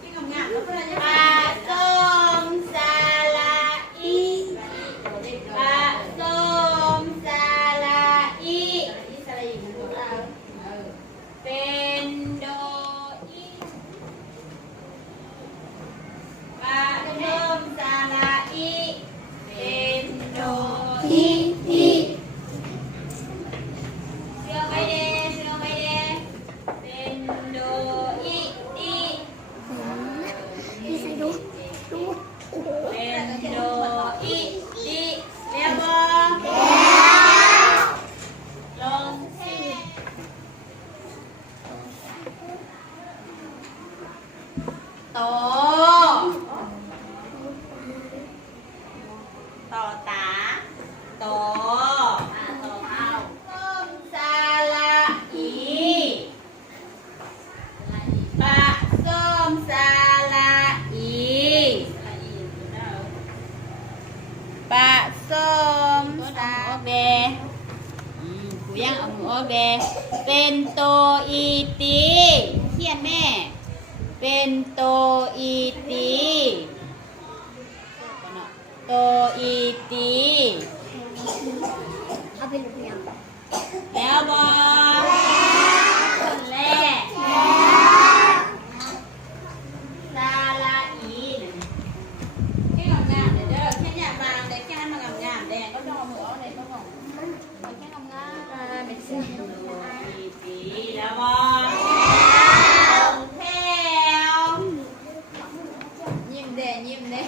ที่งามๆแล้วก็จะ ปลาส้มสาระอีปลาส้มสาระอีเป็นโดอีปลาส้มสาระอีเป็นโดอีเสือใบแดงเป็นโดอีเป็นโดอีดีเรียบร้อยลงโตต่อตาโตต่อเท้าส้มสาระอีปะส้มสาระอีปะส้มสาเบกูยังเอามือออกเบเป็นโตอีตีเขียนแม่เป็นโตอีตีโตอีตีเอาเป็นลูกยังแล้วบอคนแรกซาลาอีแค่งามๆเด้อแค่อยากบางแต่แค่มางามๆแดงก็ดอมือเอาเลยก็บอกแค่งามๆเป็นสีอีตีแล้วบอยิ้มเด้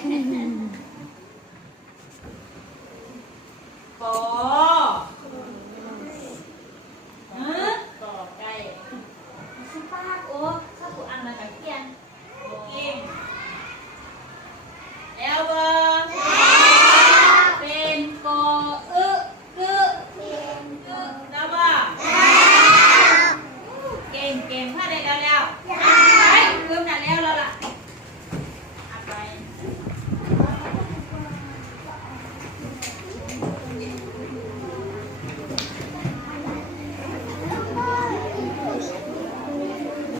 ปอต่อไก่ชิป้าโอ้ข้ากูอันมากับเพียนกิมแล้วบอเป็นโกกึแล้วบอเก่งพลาดได้แล้วไปลืมนั่นแล้วล่ะ